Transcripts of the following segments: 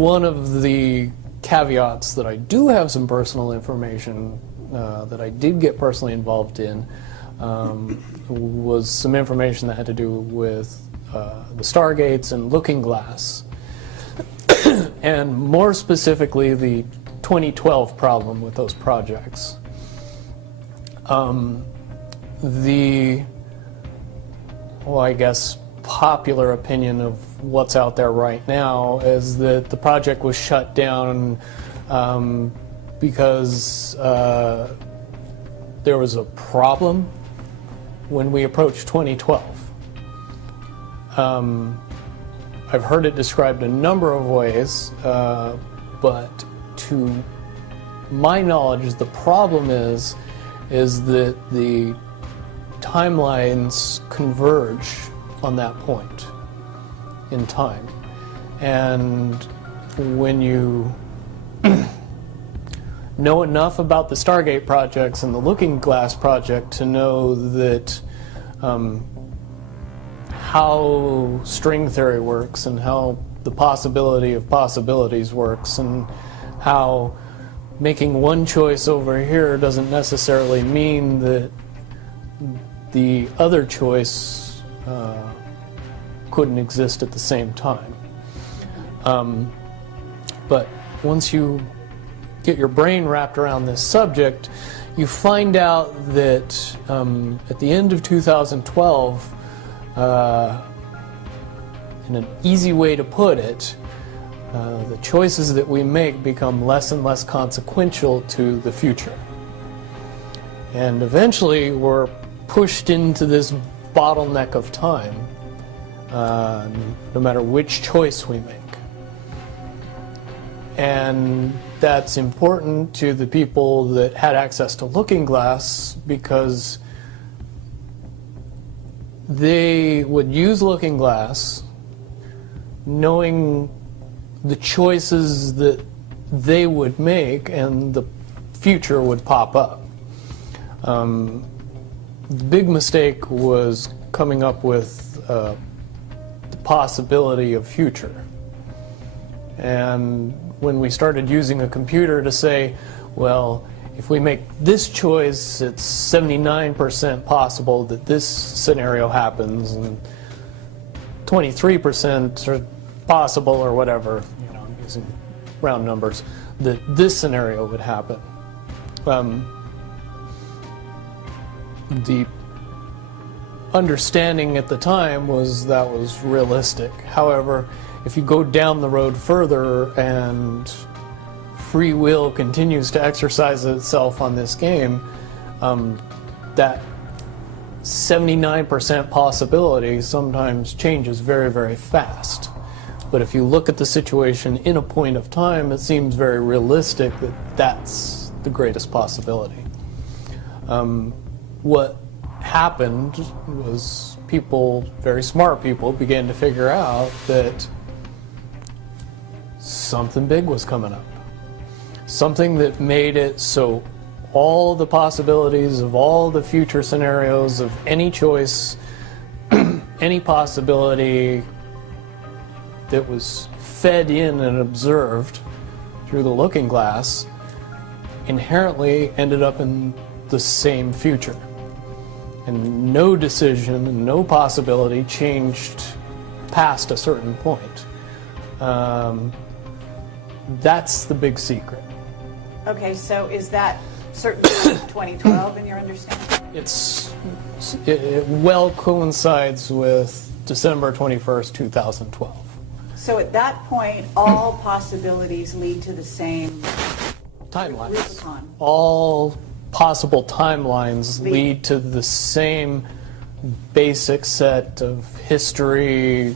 one of the caveats that I do have some personal information that I did get personally involved in was some information that had to do with the Stargates and Looking Glass, and more specifically the 2012 problem with those projects. I guess, popular opinion of what's out there right now is that the project was shut down because there was a problem when we approached 2012. I've heard it described a number of ways, but to my knowledge, the problem is that the timelines converge on that point in time. And when you know enough about the Stargate projects and the Looking Glass project to know that how string theory works and how the possibility of possibilities works and how making one choice over here doesn't necessarily mean that the other choice couldn't exist at the same time. But once you get your brain wrapped around this subject, you find out that at the end of 2012, in an easy way to put it, the choices that we make become less and less consequential to the future. And eventually we're pushed into this bottleneck of time, no matter which choice we make. And that's important to the people that had access to Looking Glass because they would use Looking Glass knowing the choices that they would make and the future would pop up. The big mistake was coming up with the possibility of future. And when we started using a computer to say, well, if we make this choice, it's 79% possible that this scenario happens, and 23% are possible, or whatever, you know, I'm using round numbers, that this scenario would happen. The understanding at the time was that was realistic. However, if you go down the road further and free will continues to exercise itself on this game, that 79% possibility sometimes changes very, very fast. But if you look at the situation in a point of time, it seems very realistic that that's the greatest possibility. What happened was people, very smart people, began to figure out that something big was coming up. Something that made it so all the possibilities of all the future scenarios of any choice, any possibility that was fed in and observed through the Looking Glass inherently ended up in the same future. And no decision and no possibility changed past a certain point. That's the big secret. Okay, so is that certainly 2012 in your understanding? It well coincides with December 21st, 2012. So at that point, all possibilities lead to the same timelines. Rubicon. All possible timelines lead to the same basic set of history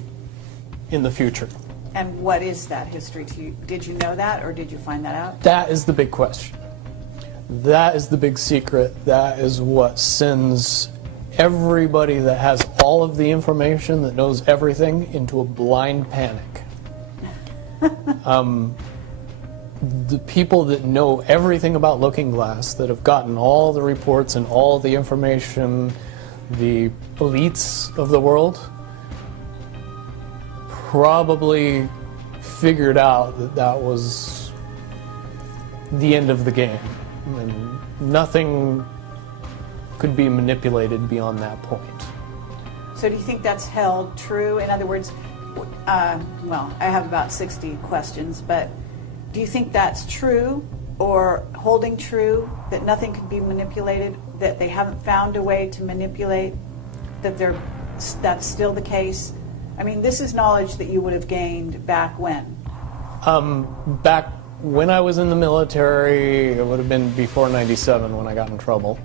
in the future. And what is that history to you? Did you know that, or did you find that out? That is the big question. That is the big secret. That is what sends everybody that has all of the information, that knows everything, into a blind panic. The people that know everything about Looking Glass, that have gotten all the reports and all the information, the elites of the world, probably figured out that that was the end of the game, and nothing could be manipulated beyond that point. So do you think that's held true? In other words, well, I have about 60 questions, but do you think that's true or holding true, that nothing can be manipulated, that they haven't found a way to manipulate, that's still the case? I mean, this is knowledge that you would have gained back when? Back when I was in the military, it would have been before '97 when I got in trouble.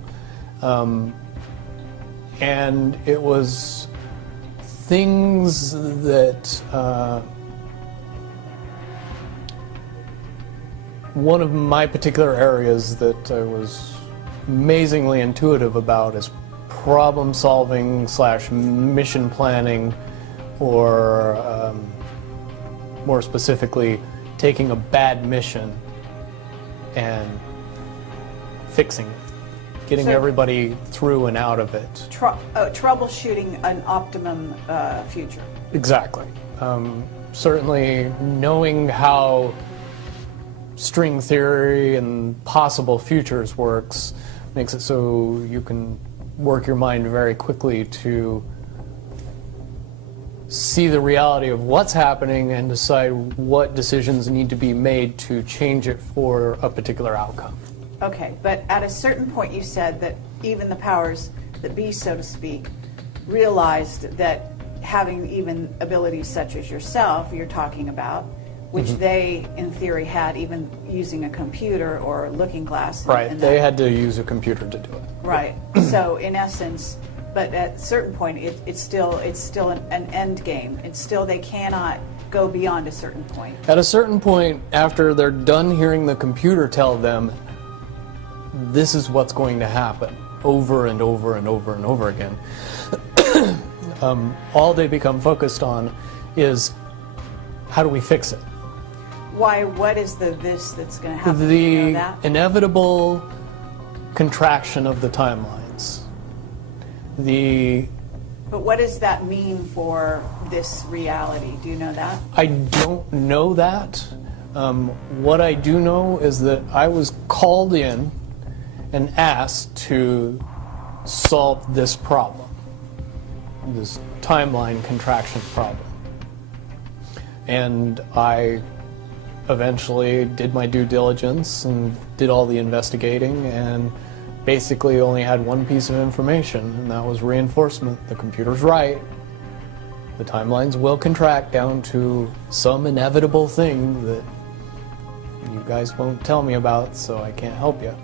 And it was things that one of my particular areas that I was amazingly intuitive about is problem solving / mission planning, or more specifically, taking a bad mission and fixing it, getting So- everybody through and out of it. Troubleshooting an optimum future. Exactly. Certainly knowing how string theory and possible futures works makes it so you can work your mind very quickly to see the reality of what's happening and decide what decisions need to be made to change it for a particular outcome. Okay, but at a certain point you said that even the powers that be, so to speak, realized that having even abilities such as yourself, you're talking about, which they, in theory, had even using a computer or a looking glass. Right, and they that- had to use a computer to do it. Right. So in essence, but at a certain point, it's still an end game. It's still, they cannot go beyond a certain point. At a certain point, after they're done hearing the computer tell them, this is what's going to happen, over and over and over and over again, all they become focused on is, how do we fix it? Why? What is this that's going to happen? Do you know The that? inevitable contraction of the timelines. But what does that mean for this reality? Do you know that? I don't know that. What I do know is that I was called in and asked to solve this problem, this timeline contraction problem. And I eventually did my due diligence and did all the investigating, and basically only had one piece of information, and that was reinforcement. The computer's right. The timelines will contract down to some inevitable thing that you guys won't tell me about, so I can't help you.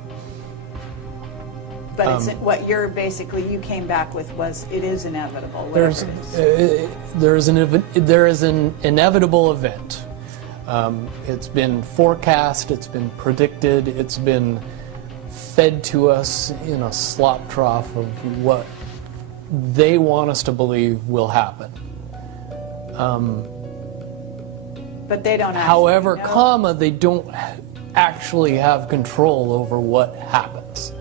But it's what you're basically, you came back with was, it is inevitable, whatever There's it is. there is an inevitable event. It's been forecast, it's been predicted, it's been fed to us in a slop trough of what they want us to believe will happen. But they don't actually However, know. they don't actually have control over what happens.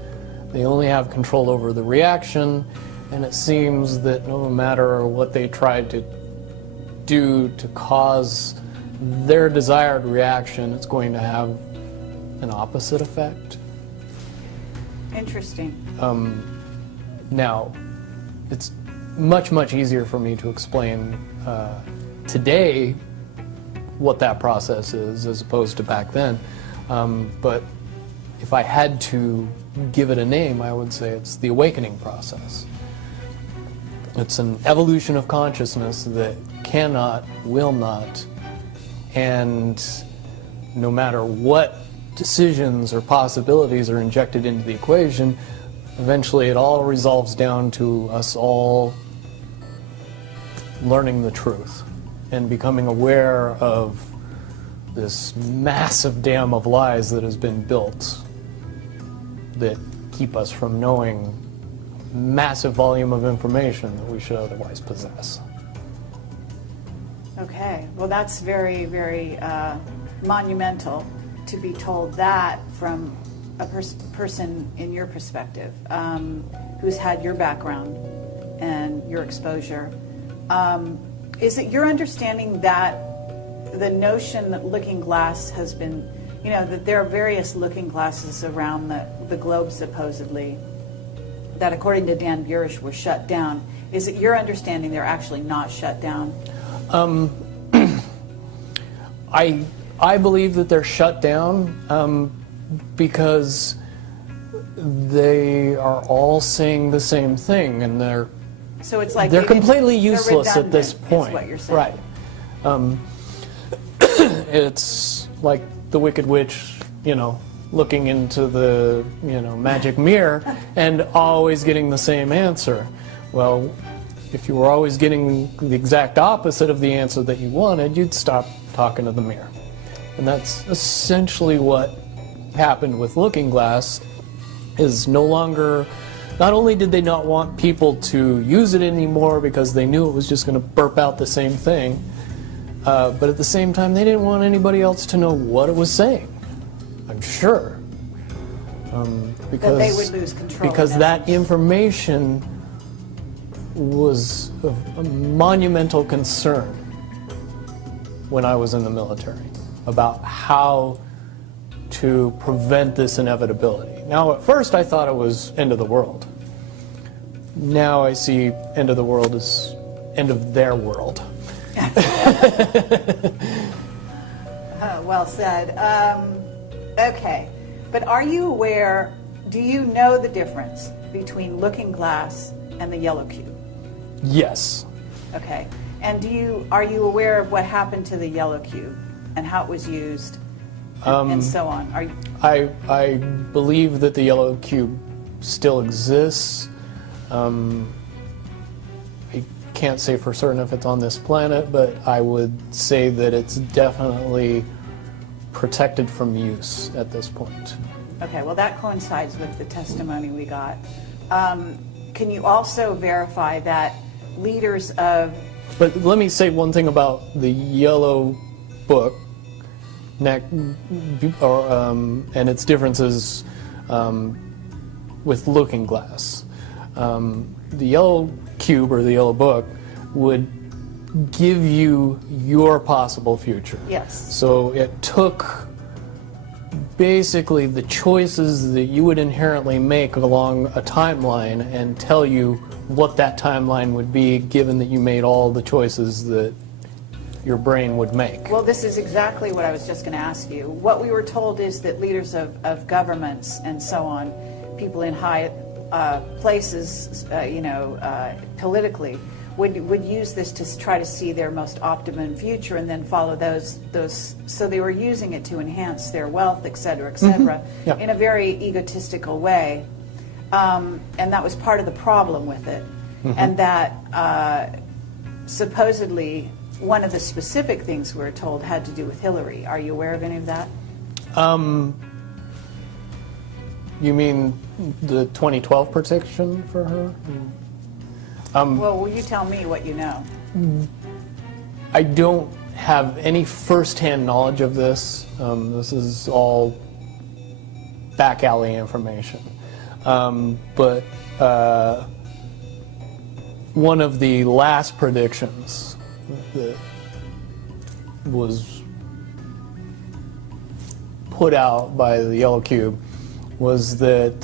They only have control over the reaction, and it seems that no matter what they try to do to cause their desired reaction, it's going to have an opposite effect. Interesting. Now, it's much, much easier for me to explain today what that process is as opposed to back then. But if I had to give it a name, I would say it's the awakening process. It's an evolution of consciousness that cannot, will not, and no matter what decisions or possibilities are injected into the equation, eventually it all resolves down to us all learning the truth and becoming aware of this massive dam of lies that has been built that keep us from knowing massive volume of information that we should otherwise possess. Okay. Well, that's very, very monumental to be told that from a person in your perspective, who's had your background and your exposure. Is it your understanding that the notion that Looking Glass has been, that there are various looking glasses around the globe supposedly that, according to Dan Burish, were shut down. Is it your understanding they're actually not shut down? I believe that they're shut down because they are all saying the same thing, and So it's like they're completely useless they're at this redundant, point. is what you're saying. Right. It's like the Wicked Witch, looking into the, magic mirror and always getting the same answer. Well, if you were always getting the exact opposite of the answer that you wanted, you'd stop talking to the mirror. And that's essentially what happened with Looking Glass, is not only did they not want people to use it anymore because they knew it was just going to burp out the same thing, but at the same time they didn't want anybody else to know what it was saying, I'm sure. Because That they would lose control. Because that information was a monumental concern when I was in the military about how to prevent this inevitability. Now, at first I thought it was end of the world. Now I see end of the world as end of their world. Well said. Okay, but are you aware, do you know the difference between Looking Glass and the Yellow Cube? Yes. Okay, and are you aware of what happened to the Yellow Cube and how it was used and so on? I believe that the Yellow Cube still exists. I can't say for certain if it's on this planet, but I would say that it's definitely protected from use at this point. Okay, well that coincides with the testimony we got. Can you also verify that leaders of... But let me say one thing about the Yellow Book, and its differences with Looking Glass. The Yellow Cube, or the Yellow Book, would give you your possible future. Yes. So it took basically the choices that you would inherently make along a timeline and tell you what that timeline would be, given that you made all the choices that your brain would make. Well, this is exactly what I was just going to ask you. What we were told is that leaders of governments and so on, people in high places, politically, would use this to try to see their most optimum future and then follow those. So they were using it to enhance their wealth, et cetera, Yeah. in a very egotistical way. And that was part of the problem with it. And that supposedly one of the specific things we were told had to do with Hillary. Are you aware of any of that? You mean the 2012 prediction for her? Well, will you tell me what you know? I don't have any first-hand knowledge of this. This is all back alley information. But one of the last predictions that was put out by the Yellow Cube was that,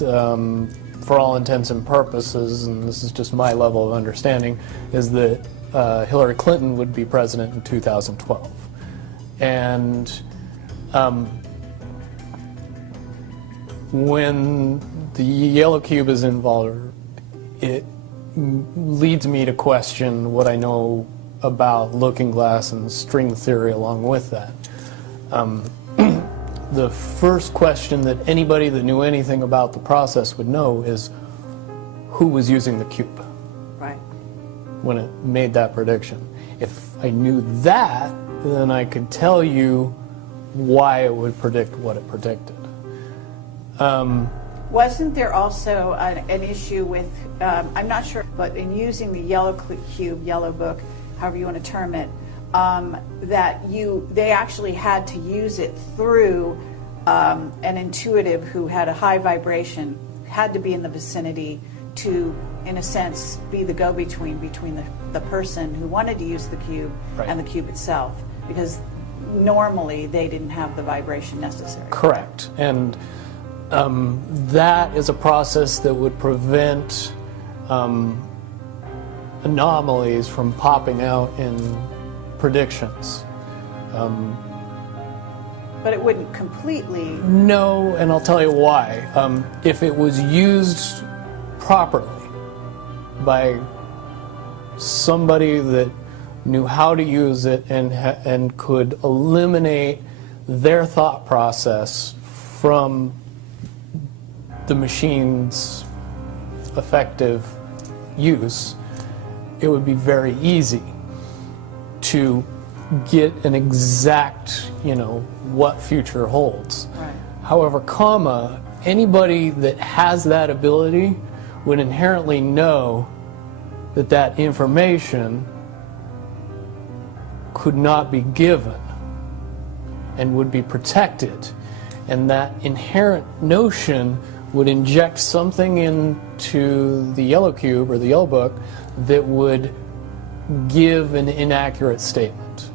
for all intents and purposes, and this is just my level of understanding, is that Hillary Clinton would be president in 2012. And when the Yellow Cube is involved, it leads me to question what I know about Looking Glass and string theory along with that. The first question that anybody that knew anything about the process would know is who was using the cube Right. when it made that prediction. If I knew that, then I could tell you why it would predict what it predicted. Wasn't there also an issue with, I'm not sure, but in using the Yellow Cube, Yellow Book, however you want to term it, that they actually had to use it through an intuitive who had a high vibration, had to be in the vicinity to, in a sense, be the go-between between the person who wanted to use the cube Right. and the cube itself. Because normally they didn't have the vibration necessary. Correct. And that is a process that would prevent anomalies from popping out in predictions. But it wouldn't completely. No, and I'll tell you why. If it was used properly by somebody that knew how to use it and could eliminate their thought process from the machine's effective use, it would be very easy to get an exact, what future holds. Right. However, anybody that has that ability would inherently know that that information could not be given and would be protected. And that inherent notion would inject something into the yellow cube or the yellow book that would give an inaccurate statement.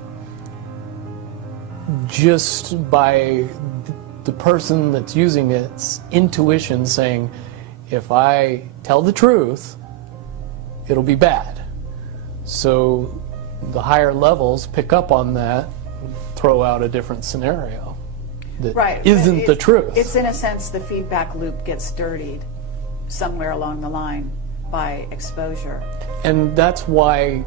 Just by the person that's using its intuition saying, if I tell the truth, it'll be bad. So the higher levels pick up on that, throw out a different scenario that Right. isn't the truth. It's in a sense the feedback loop gets dirtied somewhere along the line by exposure. And that's why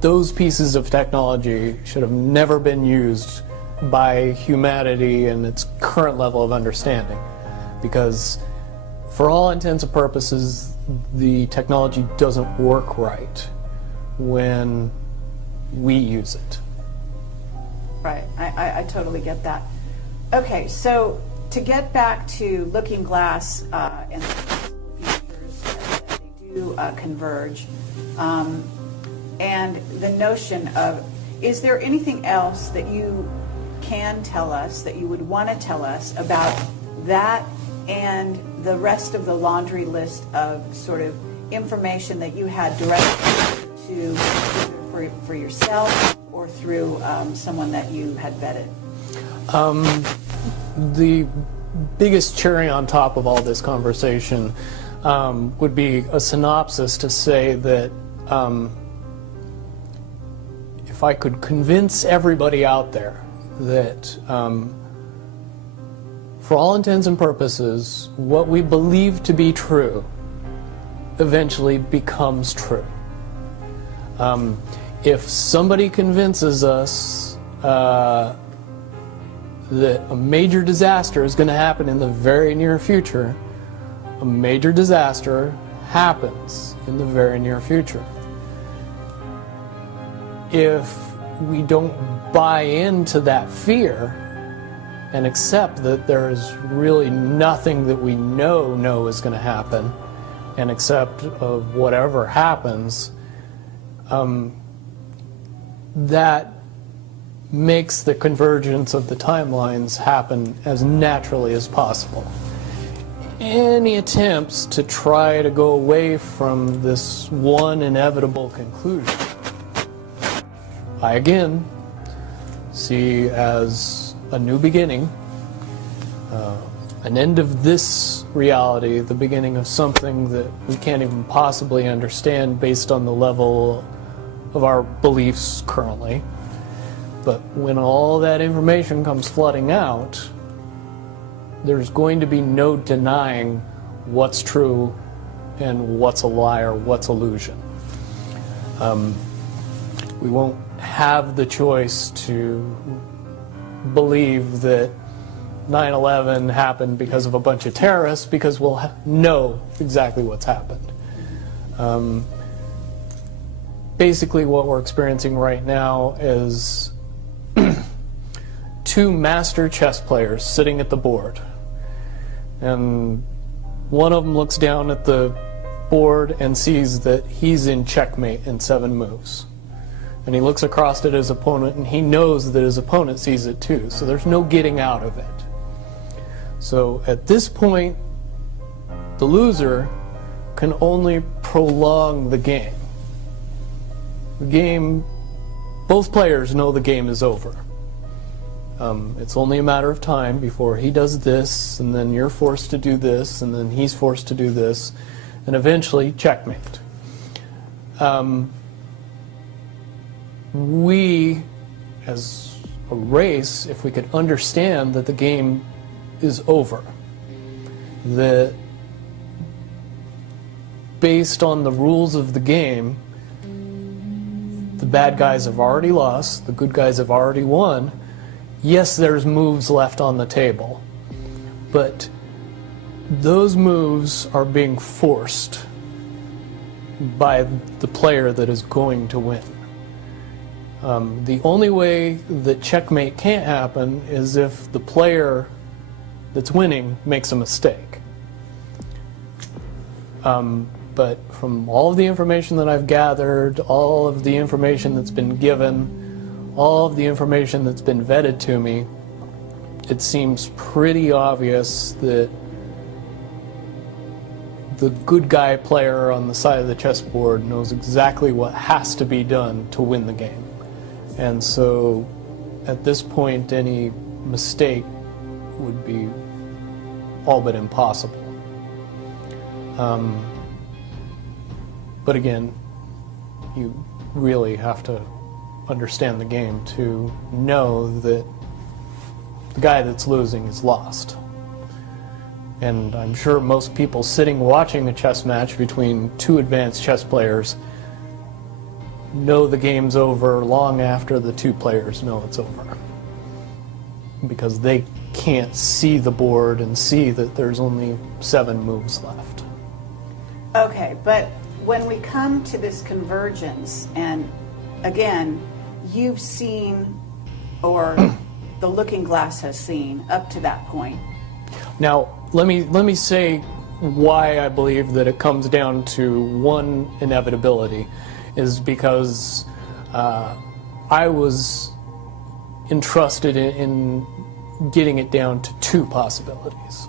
those pieces of technology should have never been used by humanity in its current level of understanding. Because for all intents and purposes, the technology doesn't work right when we use it. Right, I totally get that. Okay, so to get back to Looking Glass and the features that they do converge, and the notion of, is there anything else that you can tell us, that you would want to tell us about that and the rest of the laundry list of sort of information that you had directly to either for yourself or through someone that you had vetted? The biggest cherry on top of all this conversation would be a synopsis to say that if I could convince everybody out there that for all intents and purposes, what we believe to be true eventually becomes true. If somebody convinces us that a major disaster is going to happen in the very near future, a major disaster happens in the very near future. If we don't buy into that fear and accept that there's really nothing that we know is going to happen, and accept of whatever happens, that makes the convergence of the timelines happen as naturally as possible. Any attempts to try to go away from this one inevitable conclusion, I again see as a new beginning, an end of this reality, the beginning of something that we can't even possibly understand based on the level of our beliefs currently. But when all that information comes flooding out, there's going to be no denying what's true and what's a lie or what's illusion. We won't have the choice to believe that 9/11 happened because of a bunch of terrorists, because we'll know exactly what's happened. Basically what we're experiencing right now is two master chess players sitting at the board, and one of them looks down at the board and sees that he's in checkmate in 7 moves, and he looks across at his opponent and he knows that his opponent sees it too, so there's no getting out of it. So at this point, the loser can only prolong the game. The game, both players know the game is over. It's only a matter of time before he does this, and then you're forced to do this, and then he's forced to do this, and eventually checkmate. We, as a race, if we could understand that the game is over, that based on the rules of the game, the bad guys have already lost, the good guys have already won. Yes, there's moves left on the table, but those moves are being forced by the player that is going to win. The only way that checkmate can't happen is if the player that's winning makes a mistake. But from all of the information that I've gathered, all of the information that's been given, all of the information that's been vetted to me, it seems pretty obvious that the good guy player on the side of the chessboard knows exactly what has to be done to win the game. And so at this point, any mistake would be all but impossible. But again, you really have to understand the game to know that the guy that's losing is lost. And I'm sure most people sitting watching a chess match between two advanced chess players know the game's over long after the two players know it's over. Because they can't see the board and see that there's only 7 moves left. Okay, but when we come to this convergence, and again, you've seen, or the looking glass has seen, up to that point. Now, let me say why I believe that it comes down to one inevitability, is because I was entrusted in getting it down to 2 possibilities.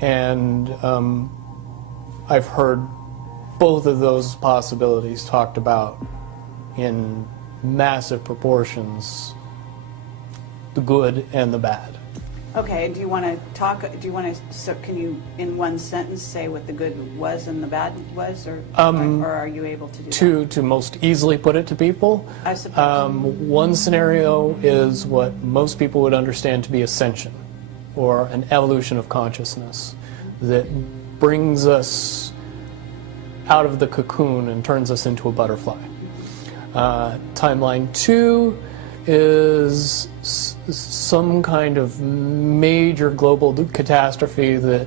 And I've heard both of those possibilities talked about in massive proportions, the good and the bad. Okay, do you want to talk, so can you, in one sentence, say what the good was and the bad was, or are you able to do that? To most easily put it to people, I suppose. one scenario is what most people would understand to be ascension, or an evolution of consciousness that brings us out of the cocoon and turns us into a butterfly. Timeline 2 is some kind of major global catastrophe that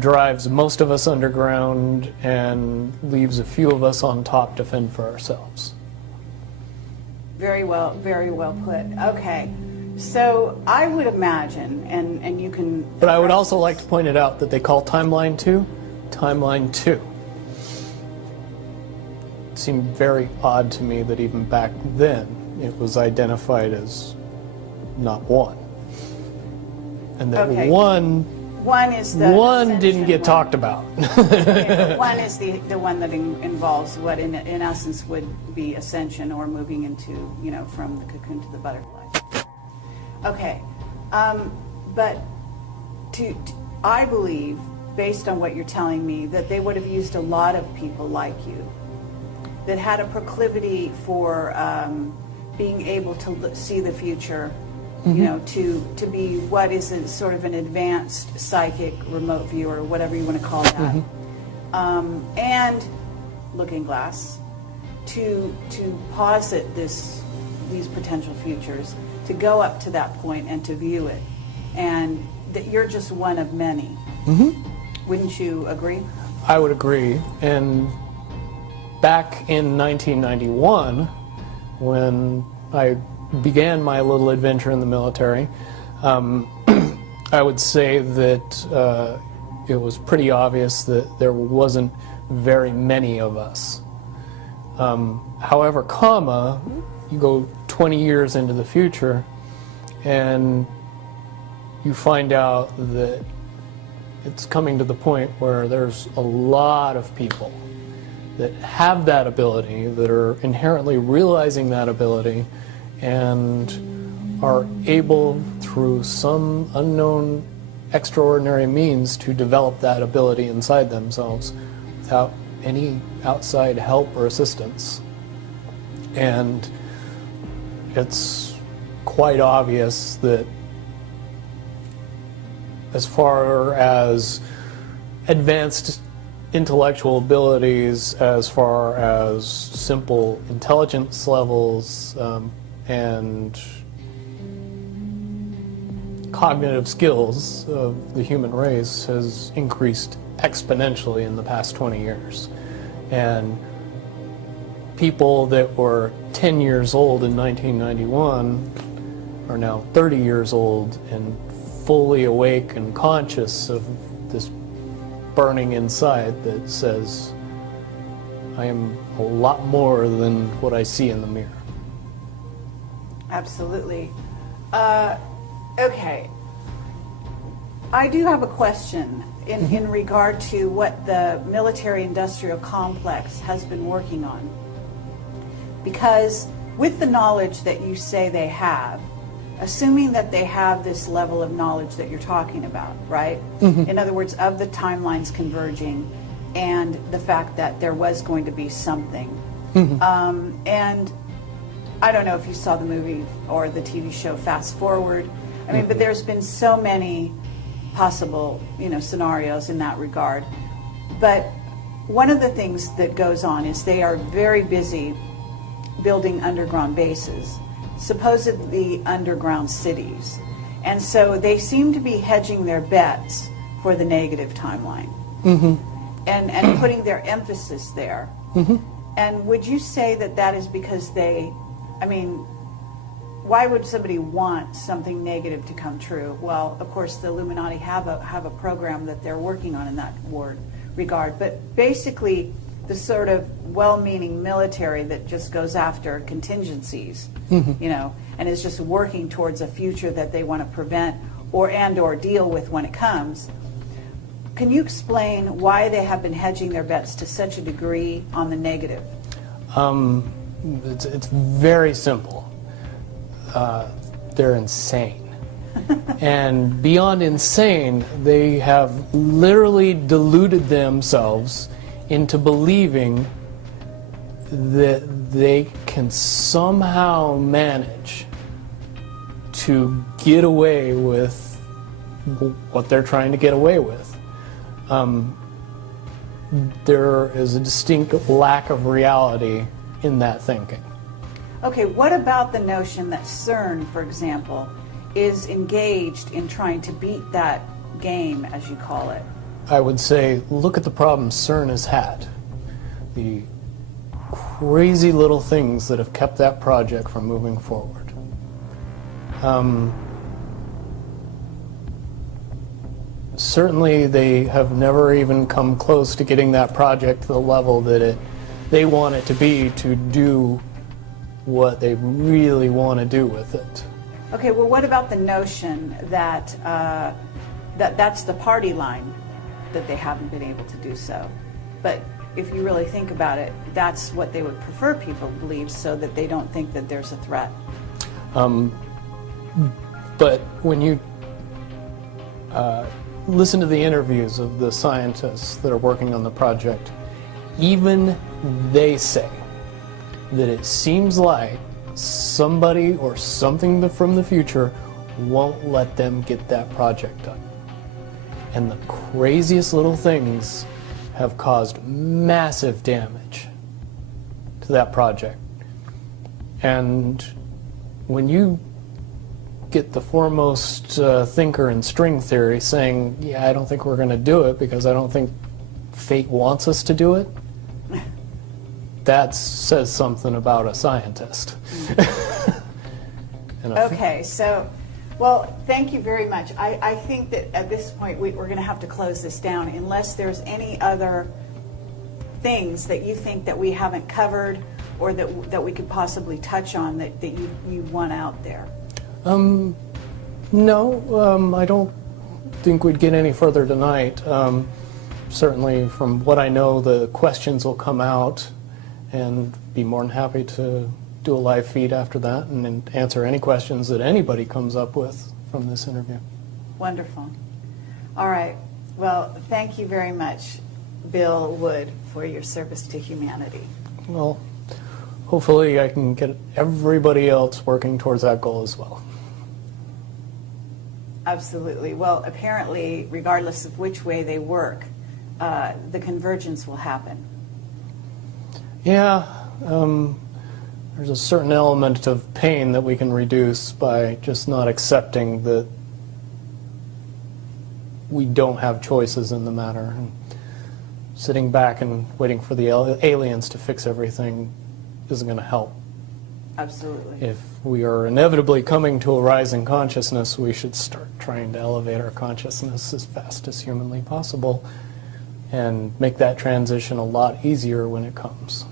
drives most of us underground and leaves a few of us on top to fend for ourselves. Very well put. Okay, so I would imagine, and you can... But I would also like to point it out that they call Timeline 2 Timeline 2. It seemed very odd to me that even back then it was identified as not 1. And that Okay. one is the didn't ascension get one. talked about. Okay, 1 is the one that involves what in essence would be ascension, or moving into, from the cocoon to the butterfly. Okay, but I believe, based on what you're telling me, that they would have used a lot of people like you that had a proclivity for being able to see the future, to be what is a sort of an advanced psychic remote viewer, whatever you want to call that, and looking glass, to posit these potential futures, to go up to that point and to view it, and that you're just one of many. Wouldn't you agree? I would agree. And back in 1991, when I began my little adventure in the military, I would say that it was pretty obvious that there wasn't very many of us. However, you go 20 years into the future and you find out that it's coming to the point where there's a lot of people that have that ability, that are inherently realizing that ability, and are able, through some unknown extraordinary means, to develop that ability inside themselves without any outside help or assistance. And it's quite obvious that as far as advanced intellectual abilities, as far as simple intelligence levels, and cognitive skills of the human race has increased exponentially in the past 20 years. And people that were 10 years old in 1991 are now 30 years old and fully awake and conscious of this burning inside that says, I am a lot more than what I see in the mirror. Absolutely. Okay. I do have a question in regard to what the military-industrial complex has been working on. Because with the knowledge that you say they have, assuming that they have this level of knowledge that you're talking about, right? In other words, of the timelines converging and the fact that there was going to be something. And I don't know if you saw the movie or the TV show Fast Forward. I mean, but there's been so many possible, scenarios in that regard. But one of the things that goes on is they are very busy building underground bases, supposedly underground cities. And so they seem to be hedging their bets for the negative timeline and putting their emphasis there. And would you say that that is because why would somebody want something negative to come true? Well, of course, the Illuminati have a program that they're working on in that regard. But basically, the sort of well-meaning military that just goes after contingencies, and is just working towards a future that they want to prevent or deal with when it comes. Can you explain why they have been hedging their bets to such a degree on the negative? It's very simple. They're insane. And beyond insane, they have literally deluded themselves into believing that they can somehow manage to get away with what they're trying to get away with. There is a distinct lack of reality in that thinking. Okay, what about the notion that CERN, for example, is engaged in trying to beat that game, as you call it? I would say, look at the problems CERN has had. The crazy little things that have kept that project from moving forward. Certainly they have never even come close to getting that project to the level that they want it to be to do what they really want to do with it. Okay, well, what about the notion that that's the party line, that they haven't been able to do so? But if you really think about it, that's what they would prefer people believe, so that they don't think that there's a threat. But when you listen to the interviews of the scientists that are working on the project, even they say that it seems like somebody or something from the future won't let them get that project done. And the craziest little things have caused massive damage to that project. And when you get the foremost thinker in string theory saying, yeah, I don't think we're going to do it because I don't think fate wants us to do it, that says something about a scientist. Okay, so, well, thank you very much. I think that at this point we're going to have to close this down unless there's any other things that you think that we haven't covered or that we could possibly touch on that you want out there. No, I don't think we'd get any further tonight. Certainly from what I know, the questions will come out and be more than happy to do a live feed after that and then answer any questions that anybody comes up with from this interview. Wonderful. All right. Well, thank you very much, Bill Wood, for your service to humanity. Well, hopefully I can get everybody else working towards that goal as well. Absolutely. Well, apparently, regardless of which way they work, the convergence will happen. Yeah, there's a certain element of pain that we can reduce by just not accepting that we don't have choices in the matter. And sitting back and waiting for the aliens to fix everything isn't going to help. Absolutely. If we are inevitably coming to a rising consciousness, we should start trying to elevate our consciousness as fast as humanly possible and make that transition a lot easier when it comes.